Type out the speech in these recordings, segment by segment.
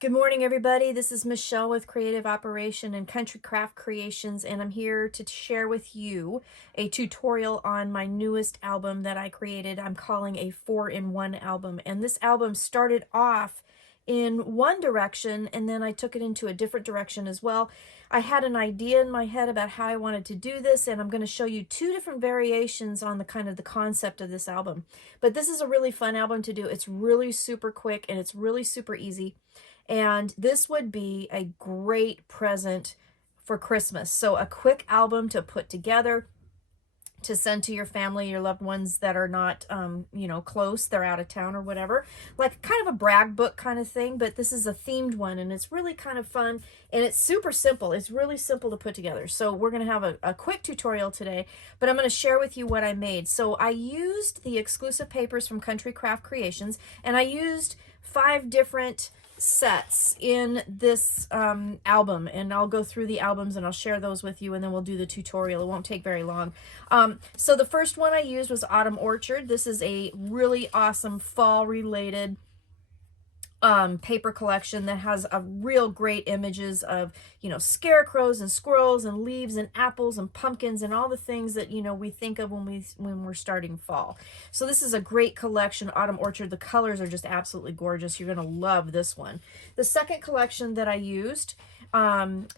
Good morning, everybody. This is Michelle with Creative Operation and Country Craft Creations, and I'm here to share with you a tutorial on my newest album that I created. I'm calling a 4-in-1 album, and this album started off in one direction, and then I took it into a different direction as well. I had an idea in my head about how I wanted to do this, and I'm going to show you two different variations on the concept of this album. But this is a really fun album to do. It's really super quick, and it's really super easy. And this would be a great present for Christmas. So a quick album to put together, to send to your family, your loved ones that are not, close, they're out of town or whatever. Like kind of a brag book kind of thing, but this is a themed one and it's really kind of fun and it's super simple. It's really simple to put together. So we're going to have a quick tutorial today, but I'm going to share with you what I made. So I used the exclusive papers from Country Craft Creations and I used 5 different sets in this album, and I'll go through the albums and I'll share those with you and then we'll do the tutorial. It won't take very long. So the first one I used was Autumn Orchard. This is a really awesome fall related paper collection that has a real great images of, scarecrows and squirrels and leaves and apples and pumpkins and all the things that, we think of when we're starting fall. So this is a great collection, Autumn Orchard. The colors are just absolutely gorgeous. You're going to love this one. The second collection that I used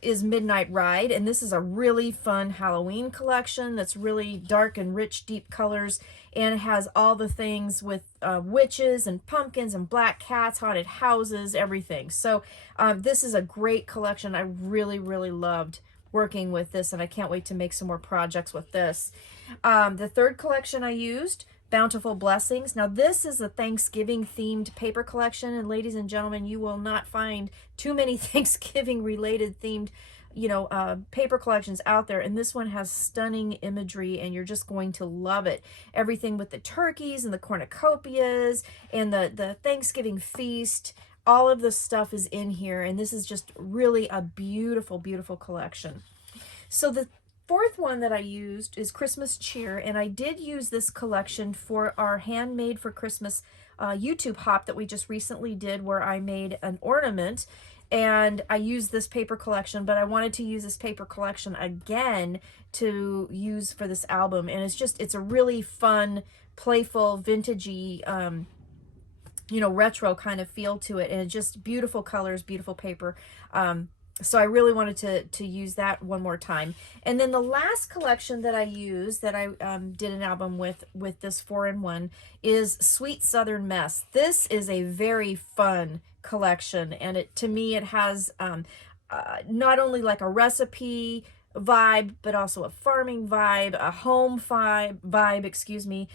is Midnight Ride, and this is a really fun Halloween collection that's really dark and rich, deep colors, and it has all the things with witches and pumpkins and black cats, haunted houses, everything. So this is a great collection. I really loved working with this, and I can't wait to make some more projects with this. The third collection I used, Bountiful Blessings. Now this is a Thanksgiving themed paper collection, and ladies and gentlemen, you will not find too many Thanksgiving related themed paper collections out there, and this one has stunning imagery and you're just going to love it. Everything with the turkeys and the cornucopias and the Thanksgiving feast, all of the stuff is in here, and this is just really a beautiful collection. So the fourth one that I used is Christmas Cheer, and I did use this collection for our Handmade for Christmas YouTube hop that we just recently did, where I made an ornament, and I used this paper collection, but I wanted to use this paper collection again to use for this album, and it's a really fun, playful, vintagey, retro kind of feel to it, and it's just beautiful colors, beautiful paper. So I really wanted to use that one more time. And then the last collection that I used, that I did an album with this 4-in-1, is Sweet Southern Mess. This is a very fun collection, and to me it has not only like a recipe vibe, but also a farming vibe, a home vibe, excuse me.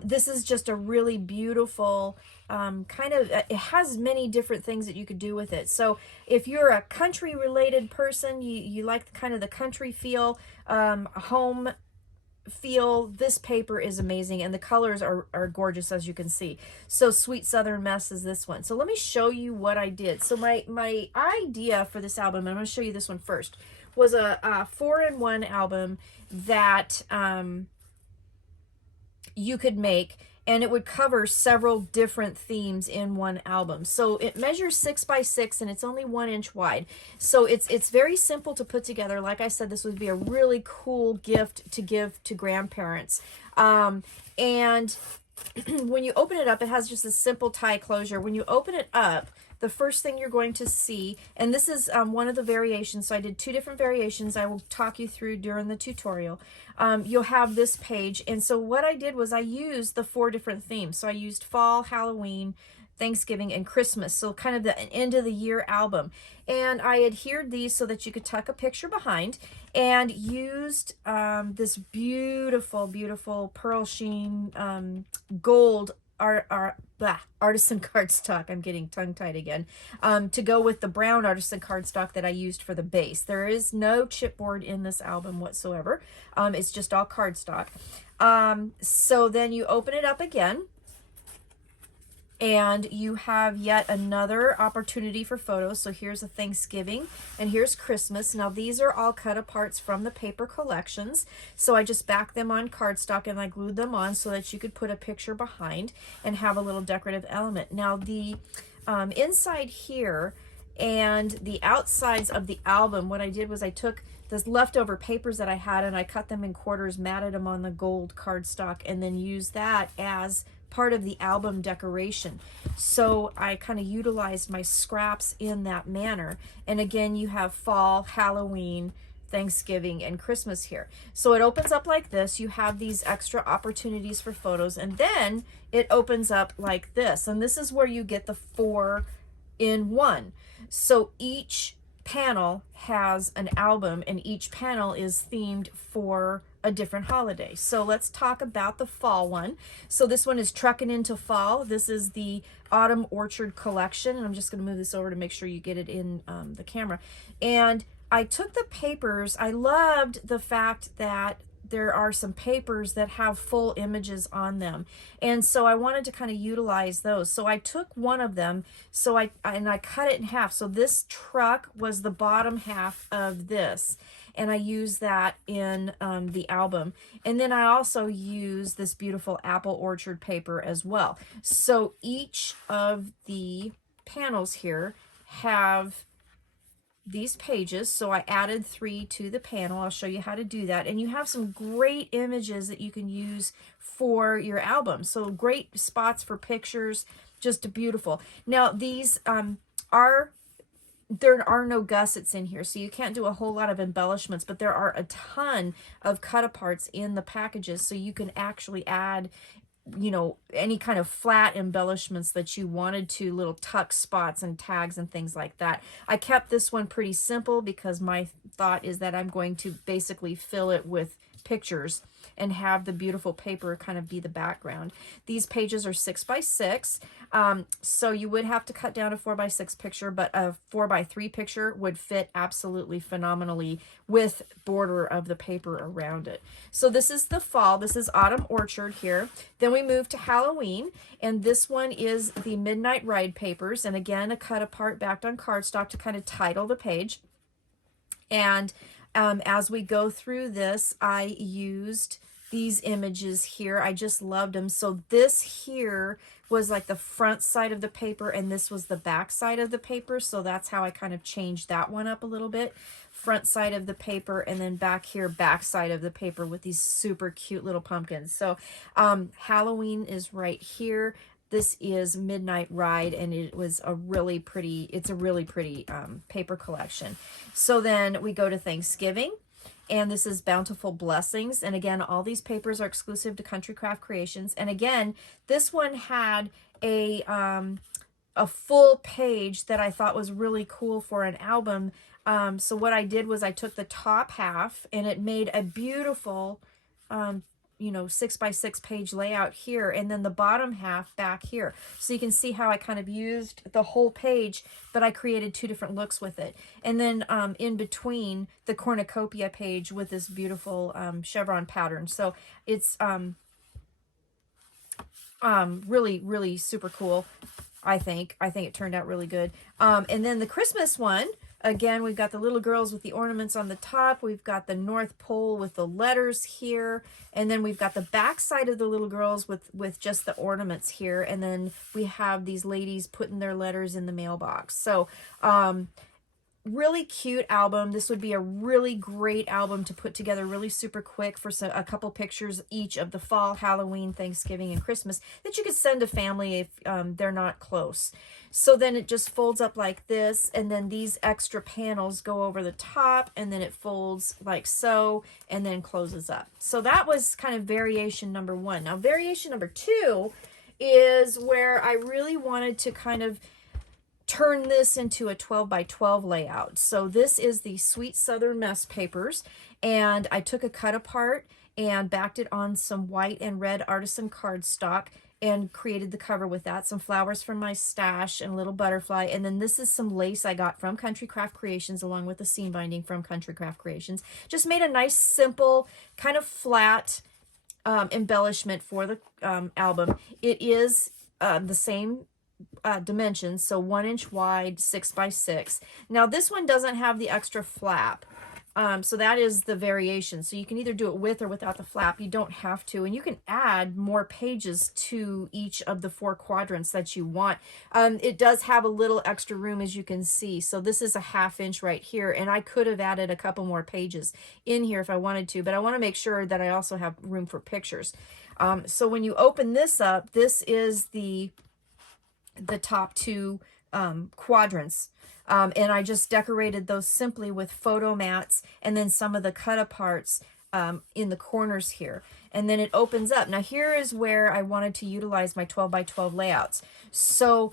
This is just a really beautiful it has many different things that you could do with it. So if you're a country related person, you like the country feel, home feel, this paper is amazing, and the colors are gorgeous, as you can see. So Sweet Southern Mess is this one. So let me show you what I did. So my idea for this album, and I'm going to show you this one first, was a 4-in-1 album that you could make, and it would cover several different themes in one album. So it measures 6 by 6 and it's only 1 inch wide. So it's very simple to put together. Like I said, this would be a really cool gift to give to grandparents. And when you open it up, it has just a simple tie closure. When you open it up, the first thing you're going to see, and this is one of the variations, so I did 2 different variations I will talk you through during the tutorial. You'll have this page, and so what I did was I used the 4 different themes. So I used fall, Halloween, Thanksgiving, and Christmas, so kind of the end of the year album. And I adhered these so that you could tuck a picture behind, and used this beautiful pearl sheen gold artisan cardstock. I'm getting tongue-tied again. To go with the brown artisan cardstock that I used for the base. There is no chipboard in this album whatsoever. It's just all cardstock. So then you open it up again, and you have yet another opportunity for photos. So here's a Thanksgiving and here's Christmas. Now these are all cut aparts from the paper collections, so I just backed them on cardstock and I glued them on so that you could put a picture behind and have a little decorative element. Now the inside here And the outsides of the album, what I did was I took those leftover papers that I had and I cut them in quarters, matted them on the gold cardstock, and then used that as part of the album decoration. So I kind of utilized my scraps in that manner. And again, you have fall, Halloween, Thanksgiving, and Christmas here. So it opens up like this. You have these extra opportunities for photos, and then it opens up like this. And this is where you get the 4-in-1. So each panel has an album, and each panel is themed for a different holiday. So let's talk about the fall one. So this one is Trucking into Fall. This is the Autumn Orchard collection, and I'm just going to move this over to make sure you get it in the camera. And I took the papers. I loved the fact that there are some papers that have full images on them, and so I wanted to kind of utilize those. So I took one of them, so I cut it in half. So this truck was the bottom half of this, and I used that in the album. And then I also used this beautiful apple orchard paper as well. So each of the panels here have these pages, so I added 3 to the panel. I'll show you how to do that. And you have some great images that you can use for your album. So great spots for pictures, just beautiful. Now these there are no gussets in here, so you can't do a whole lot of embellishments, but there are a ton of cut aparts in the packages, so you can actually add, you know, any kind of flat embellishments that you wanted to, little tuck spots and tags and things like that. I kept this one pretty simple because my thought is that I'm going to basically fill it with pictures and have the beautiful paper kind of be the background. These pages are 6 by 6, so you would have to cut down a 4 by 6 picture, but a 4 by 3 picture would fit absolutely phenomenally with border of the paper around it. So this is the fall. This is Autumn Orchard here. Then we move to Halloween, and this one is the Midnight Ride papers, and again a cut apart backed on cardstock to kind of title the page. And as we go through this, I used these images here. I just loved them. So this here was like the front side of the paper, and this was the back side of the paper. So that's how I kind of changed that one up a little bit. Front side of the paper, and then back here, back side of the paper with these super cute little pumpkins. So Halloween is right here. This is Midnight Ride, and it was a really pretty, it's a really pretty paper collection. So then we go to Thanksgiving, and this is Bountiful Blessings. And again, all these papers are exclusive to Country Craft Creations. And again, this one had a full page that I thought was really cool for an album. So what I did was I took the top half, and it made a beautiful you know, 6 by 6 page layout here, and then the bottom half back here. So you can see how I kind of used the whole page, but I created 2 different looks with it. And then in between, the cornucopia page with this beautiful chevron pattern. So it's really, really super cool. I think it turned out really good. And then the Christmas one, again, we've got the little girls with the ornaments on the top. We've got the North Pole with the letters here. And then we've got the back side of the little girls with just the ornaments here. And then we have these ladies putting their letters in the mailbox. So really cute album. This would be a really great album to put together really super quick for a couple pictures each of the fall, Halloween, Thanksgiving, and Christmas that you could send to family if they're not close. So then it just folds up like this, and then these extra panels go over the top, and then it folds like so, and then closes up. So that was kind of variation number 1. Now variation number 2 is where I really wanted to kind of turn this into a 12 by 12 layout. So this is the Sweet Southern Mess papers, and I took a cut apart and backed it on some white and red artisan cardstock and created the cover with that. Some flowers from my stash and a little butterfly. And then this is some lace I got from Country Craft Creations along with the seam binding from Country Craft Creations. Just made a nice, simple, kind of flat embellishment for the album. It is the same dimensions, so 1 inch wide, 6 by 6. Now this one doesn't have the extra flap, So that is the variation. So you can either do it with or without the flap. You don't have to. And you can add more pages to each of the 4 quadrants that you want. It does have a little extra room, as you can see. So this is a 1/2 inch right here. And I could have added a couple more pages in here if I wanted to. But I want to make sure that I also have room for pictures. So when you open this up, this is the top 2 quadrants. And I just decorated those simply with photo mats and then some of the cut aparts in the corners here. And then it opens up. Now here is where I wanted to utilize my 12 by 12 layouts. So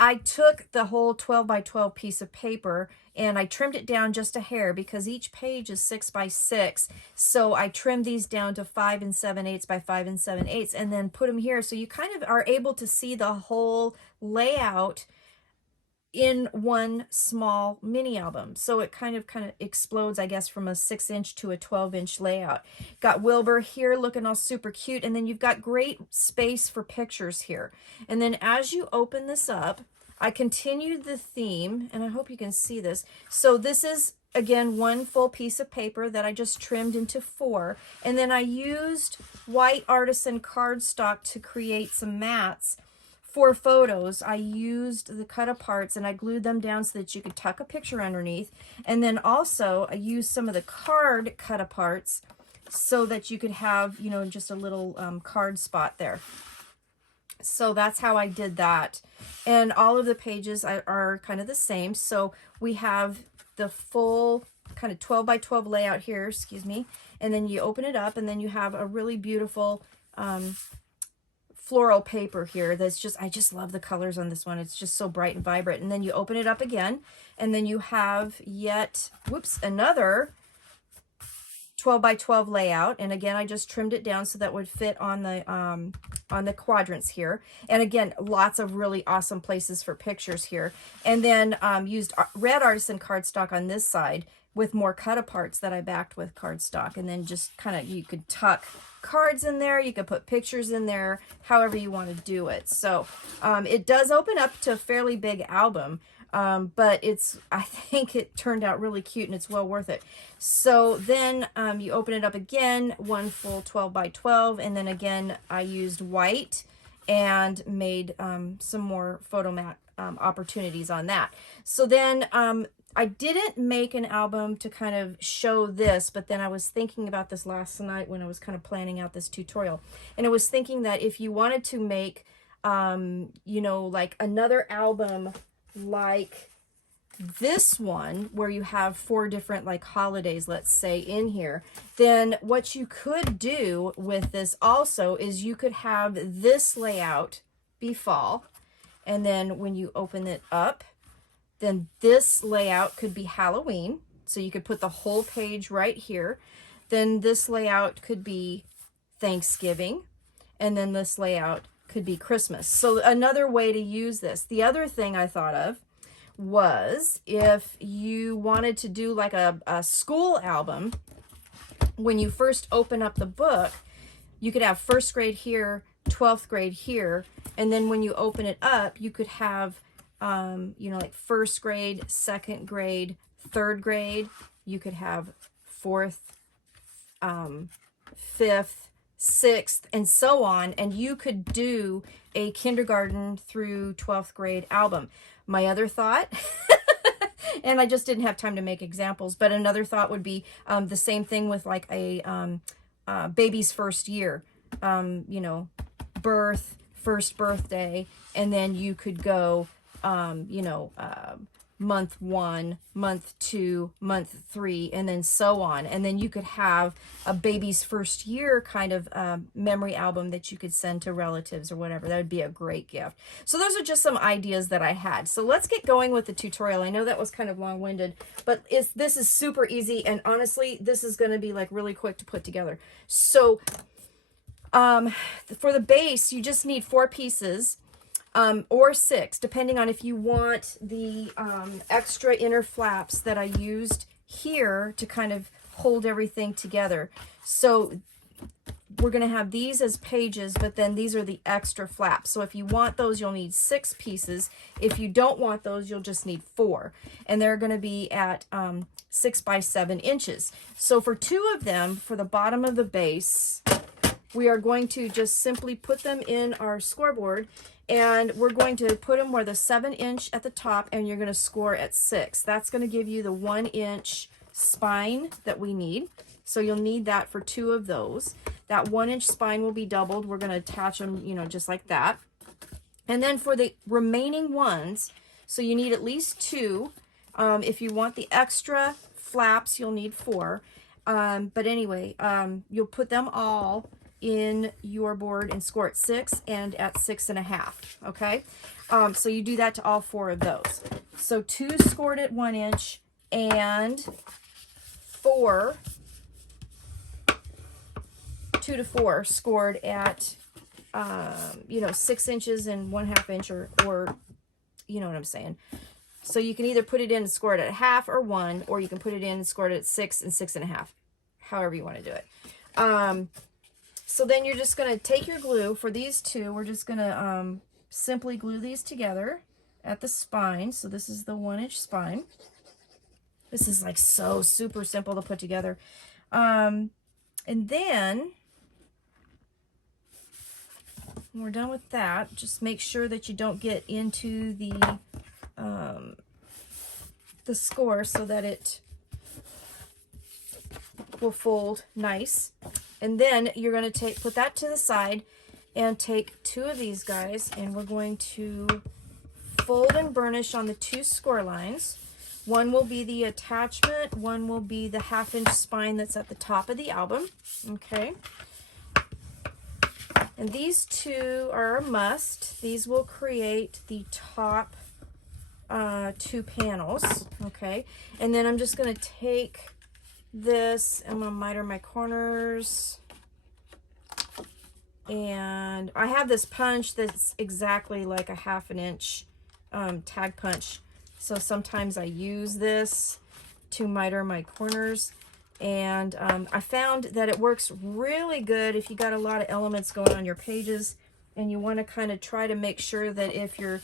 I took the whole 12 by 12 piece of paper and I trimmed it down just a hair because each page is 6 by 6. So I trimmed these down to 5 7/8 by 5 7/8 and then put them here. So you kind of are able to see the whole layout in one small mini album. So it kind of explodes, I guess, from a 6 inch to a 12 inch layout. Got Wilbur here looking all super cute. And then you've got great space for pictures here. And then as you open this up, I continued the theme, and I hope you can see this. So this is, again, one full piece of paper that I just trimmed into 4. And then I used white artisan cardstock to create some mats. For photos, I used the cut aparts and I glued them down so that you could tuck a picture underneath. And then also I used some of the card cut aparts so that you could have, you know, just a little card spot there. So that's how I did that. And all of the pages are kind of the same. So we have the full kind of 12 by 12 layout here, excuse me. And then you open it up and then you have a really beautiful floral paper here that's just, I just love the colors on this one. It's just so bright and vibrant. And then you open it up again and then you have yet, whoops, another 12 by 12 layout. And again, I just trimmed it down so that would fit on the quadrants here. And again, lots of really awesome places for pictures here. And then used red artisan cardstock on this side with more cut aparts that I backed with cardstock. And then just kind of, you could tuck cards in there, you could put pictures in there, however you want to do it. So it does open up to a fairly big album, but I think it turned out really cute and it's well worth it. So then you open it up again, one full 12 by 12, and then again I used white and made some more photo mat opportunities on that. So then I didn't make an album to kind of show this, but then I was thinking about this last night when I was kind of planning out this tutorial. And I was thinking that if you wanted to make, you know, like another album like this one, where you have 4 different like holidays, let's say, in here, then what you could do with this also is you could have this layout be fall. And then when you open it up, then this layout could be Halloween. So you could put the whole page right here. Then this layout could be Thanksgiving. And then this layout could be Christmas. So another way to use this. The other thing I thought of was if you wanted to do like a school album, when you first open up the book, you could have 1st grade here, 12th grade here. And then when you open it up, you could have you know, like 1st grade, 2nd grade, 3rd grade. You could have 4th, 5th, 6th, and so on. And you could do a kindergarten through 12th grade album. My other thought, and I just didn't have time to make examples, but another thought would be the same thing with like a baby's first year, you know, birth, first birthday, and then you could go you know, month 1, month 2, month 3, and then so on. And then you could have a baby's first year kind of memory album that you could send to relatives or whatever. That would be a great gift. So those are just some ideas that I had. So let's get going with the tutorial. I know that was kind of long-winded, but this is super easy. And honestly, this is going to be like really quick to put together. So for the base, you just need 4 pieces. Or 6, depending on if you want the extra inner flaps that I used here to kind of hold everything together. So we're going to have these as pages, but then these are the extra flaps. So if you want those, you'll need 6 pieces. If you don't want those, you'll just need 4. And they're going to be at 6 by 7 inches. So for 2 of them, for the bottom of the base, we are going to just simply put them in our scoreboard, and we're going to put them where the 7-inch at the top, and you're going to score at 6. That's going to give you the 1-inch spine that we need. So you'll need that for 2 of those. That 1-inch spine will be doubled. We're going to attach them, you know, just like that. And then for the remaining ones, so you need at least 2. If you want the extra flaps, you'll need 4. But anyway, you'll put them all in your board and score at 6 and at 6.5. Okay. So you do that to all 4 of those. So 2 scored at 1 inch and 4, 2 to 4 scored at, you know, 6 inches and 1/2 inch, or, you know what I'm saying? So you can either put it in and score it at 1/2 or 1, or you can put it in and score it at 6 and 6.5, however you want to do it. So then you're just going to take your glue for these 2. We're just going to simply glue these together at the spine. So this is the 1-inch spine. This is like so super simple to put together. And then when we're done with that, just make sure that you don't get into the score so that it will fold nice. And then you're going to put that to the side and take 2 of these guys, and we're going to fold and burnish on the 2 score lines. One will be the attachment, one will be the 1/2 inch spine that's at the top of the album. Okay. And these 2 are a must. These will create the top 2 panels. Okay. And then I'm just going to take this, I'm going to miter my corners, and I have this punch that's exactly like a 1/2 inch tag punch, so sometimes I use this to miter my corners, and I found that it works really good if you got a lot of elements going on your pages, and you want to kind of try to make sure that if you're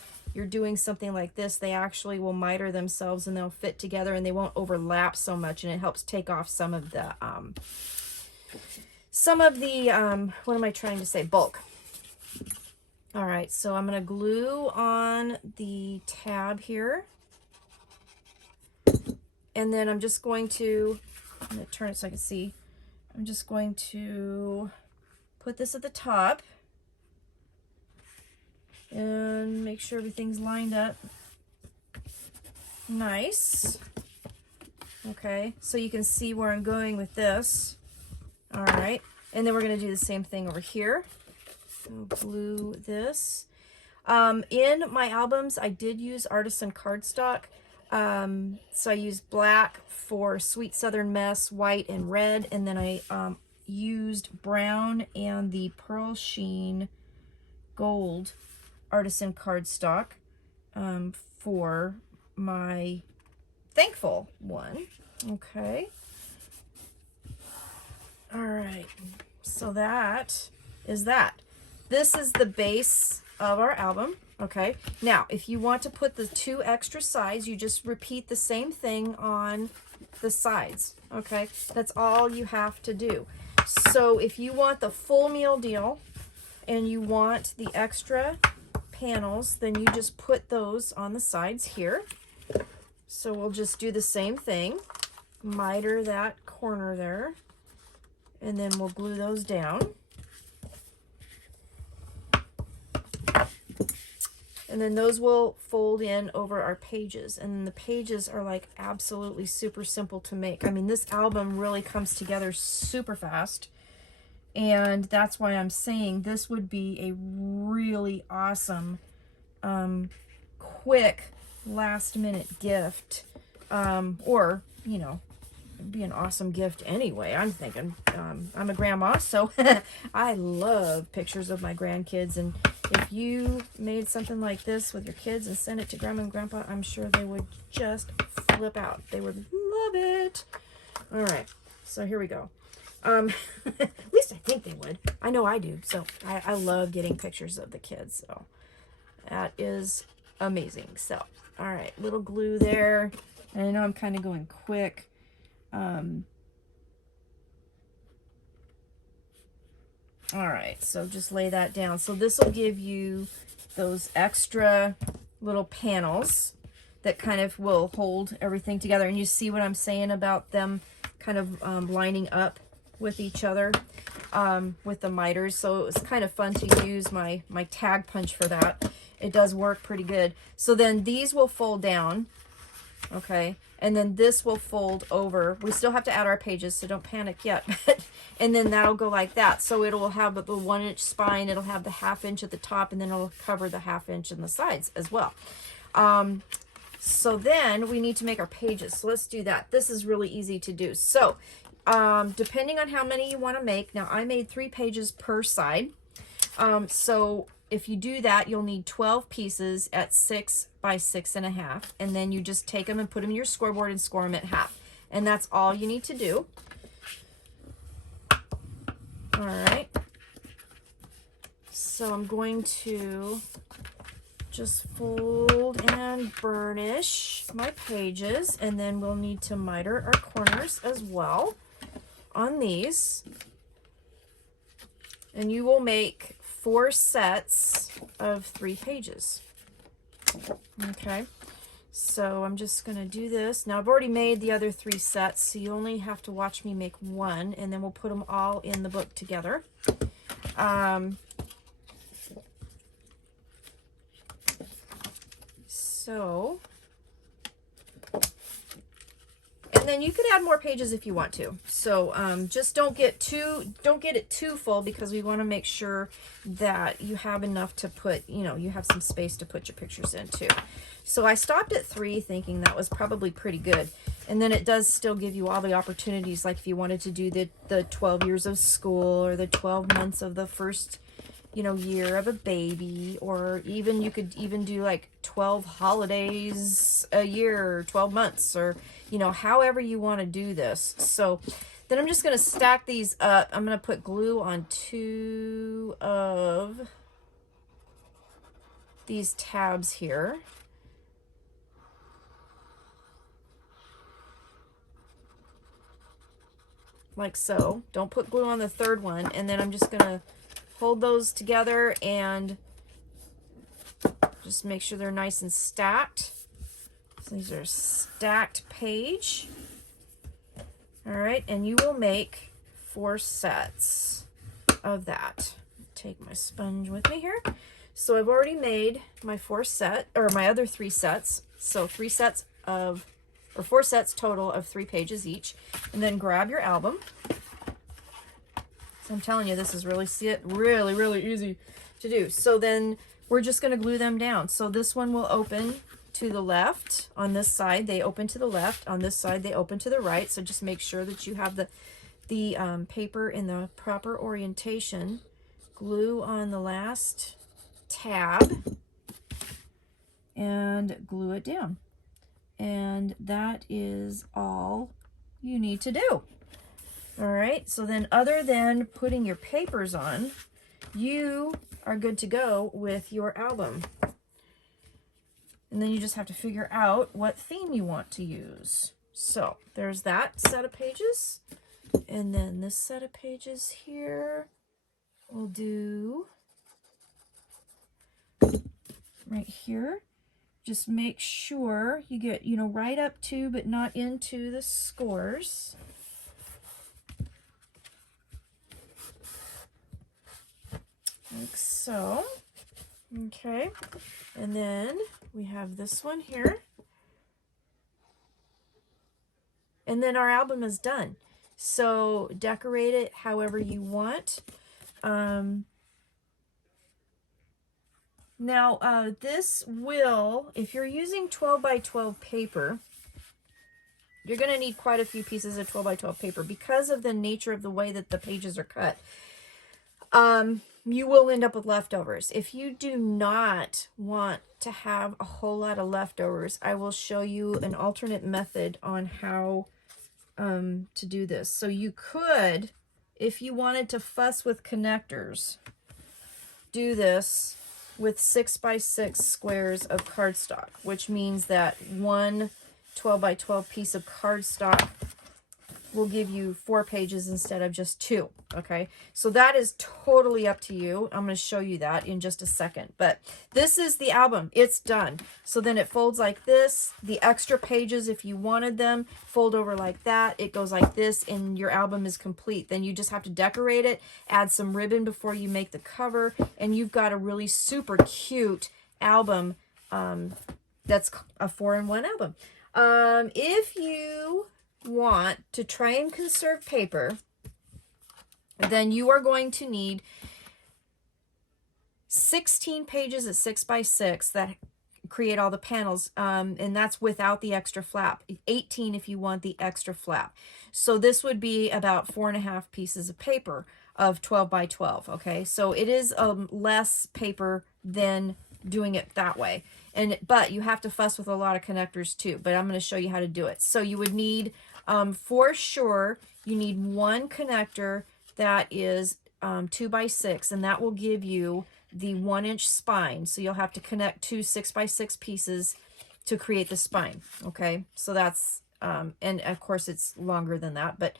doing something like this, they actually will miter themselves and they'll fit together and they won't overlap so much, and it helps take off some of the what am I trying to say, bulk. All right, so I'm going to glue on the tab here, and then I'm just going to, I'm going to turn it so I can see. I'm just going to put this at the top and make sure everything's lined up nice. Okay, so you can see where I'm going with this. All right, and then we're going to do the same thing over here. I'll glue this. In my albums, I did use artisan cardstock. So I used black for Sweet Southern Mess, white and red, and then I used brown and the pearl sheen gold artisan cardstock for my Thankful one. Okay. All right. So that is that. This is the base of our album. Okay. Now, if you want to put the 2 extra sides, you just repeat the same thing on the sides. Okay. That's all you have to do. So if you want the full meal deal and you want the extra panels, then you just put those on the sides here. So we'll just do the same thing, miter that corner there, and then we'll glue those down. And then those will fold in over our pages, and the pages are like absolutely super simple to make. I mean, this album really comes together super fast. And that's why I'm saying this would be a really awesome, quick, last-minute gift. Or, you know, it'd be an awesome gift anyway. I'm thinking, I'm a grandma, so I love pictures of my grandkids. And if you made something like this with your kids and sent it to Grandma and Grandpa, I'm sure they would just flip out. They would love it. All right, so here we go. At least I think they would. I know I do. So I love getting pictures of the kids. So that is amazing. So, all right, little glue there. And I know I'm kind of going quick. All right, so just lay that down. So this will give you those extra little panels that kind of will hold everything together. And you see what I'm saying about them kind of lining up with each other with the miters. So it was kind of fun to use my tag punch for that. It does work pretty good. So then these will fold down, okay? And then this will fold over. We still have to add our pages, so don't panic yet. And then that'll go like that. So it will have the 1-inch spine, it'll have the 1/2 inch at the top, and then it'll cover the 1/2 inch in the sides as well. So then we need to make our pages. So let's do that. This is really easy to do. So depending on how many you want to make, now I made 3 pages per side. So if you do that, you'll need 12 pieces at 6 by 6.5. And then you just take them and put them in your scoreboard and score them at half. And that's all you need to do. All right. So I'm going to just fold and burnish my pages, and then we'll need to miter our corners as well on these. And you will make 4 sets of 3 pages. Okay, so I'm just going to do this. Now I've already made the other 3 sets, so you only have to watch me make 1, and then we'll put them all in the book together. So, and then you could add more pages if you want to. So just don't get it too full, because we want to make sure that you have enough to put, you have some space to put your pictures in too. So I stopped at 3 thinking that was probably pretty good. And then it does still give you all the opportunities, like if you wanted to do the 12 years of school, or the 12 months of the first year of a baby, or even you could even do like 12 holidays a year, or 12 months, or however you want to do this. So then I'm just going to stack these up. I'm going to put glue on 2 of these tabs here. Like so. Don't put glue on the 3rd one. And then I'm just going to hold those together and just make sure they're nice and stacked. So these are stacked page. All right, and you will make 4 sets of that. Take my sponge with me here. So I've already made my 4 my other 3 sets. So 4 sets total of 3 pages each. And then grab your album. I'm telling you, this is really easy to do. So then we're just going to glue them down. So this one will open to the left. On this side, they open to the left. On this side, they open to the right. So just make sure that you have the paper in the proper orientation. Glue on the last tab and glue it down. And that is all you need to do. All right, so then other than putting your papers on, you are good to go with your album. And then you just have to figure out what theme you want to use. So there's that set of pages. And then this set of pages here, we'll do right here. Just make sure you get, right up to, but not into the scores. Like so. Okay, and then we have this one here, and then our album is done. So decorate it however you want. Now this will, if you're using 12 by 12 paper, you're going to need quite a few pieces of 12 by 12 paper because of the nature of the way that the pages are cut. You will end up with leftovers. If you do not want to have a whole lot of leftovers, I will show you an alternate method on how to do this. So you could, if you wanted to fuss with connectors, do this with 6 by 6 squares of cardstock, which means that one 12 by 12 piece of cardstock will give you 4 pages instead of just 2. Okay, so that is totally up to you. I'm going to show you that in just a second, but this is the album. It's done. So then it folds like this. The extra pages, if you wanted them, fold over like that. It goes like this, and your album is complete. Then you just have to decorate it, add some ribbon before you make the cover, and you've got a really super cute album. That's a 4-in-1 album. If you want to try and conserve paper, then you are going to need 16 pages at 6 by 6 that create all the panels, and that's without the extra flap. 18 if you want the extra flap. So this would be about 4.5 pieces of paper of 12 by 12. Okay, so it is less paper than doing it that way, but you have to fuss with a lot of connectors too, but I'm going to show you how to do it. So you would need for sure you need one connector that is 2 by 6, and that will give you the 1-inch spine. So you'll have to connect 2 6 by 6 pieces to create the spine. Okay, so that's and of course it's longer than that, but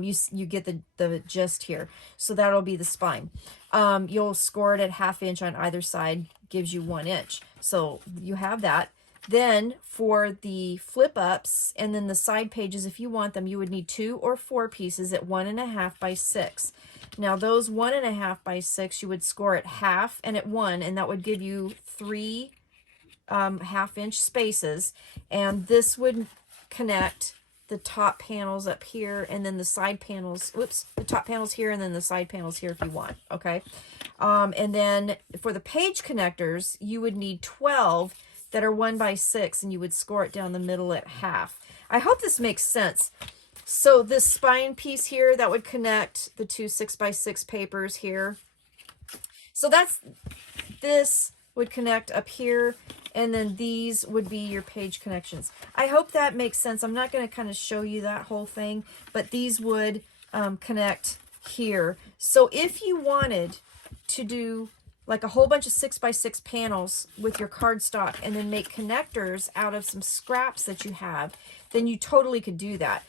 you get the gist here. So that'll be the spine. You'll score it at 1/2 inch on either side, gives you 1 inch. So you have that. Then for the flip ups and then the side pages, if you want them, you would need 2 or 4 pieces at 1.5 by 6. Now those 1.5 by 6, you would score at 1/2 and at 1, and that would give you 3 1/2-inch spaces. And this would connect the top panels up here, and then the side panels, the top panels here, and then the side panels here if you want. Okay, and then for the page connectors, you would need 12 that are 1 by 6, and you would score it down the middle at 1/2. I hope this makes sense. So this spine piece here, that would connect the 2 6 by 6 papers here. So this would connect up here, and then these would be your page connections. I hope that makes sense. I'm not going to kind of show you that whole thing, but these would connect here. So if you wanted to do like a whole bunch of 6 by 6 panels with your cardstock and then make connectors out of some scraps that you have, then you totally could do that.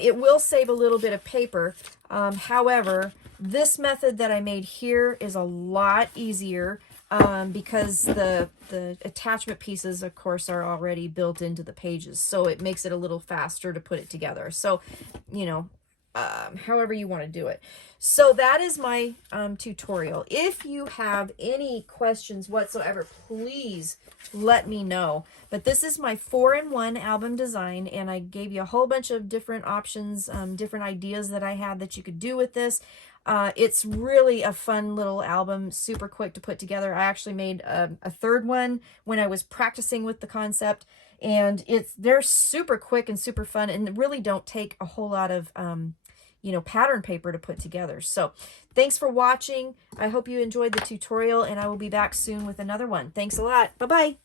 It will save a little bit of paper. However, this method that I made here is a lot easier because the attachment pieces, of course, are already built into the pages. So it makes it a little faster to put it together. So, you know, however you want to do it. So that is my tutorial. If you have any questions whatsoever, please let me know. But this is my 4-in-1 album design, and I gave you a whole bunch of different options, different ideas that I had that you could do with this. It's really a fun little album, super quick to put together. I actually made a third one when I was practicing with the concept, and they're super quick and super fun, and really don't take a whole lot of you know, pattern paper to put together. So thanks for watching. I hope you enjoyed the tutorial, and I will be back soon with another one. Thanks a lot. Bye-bye.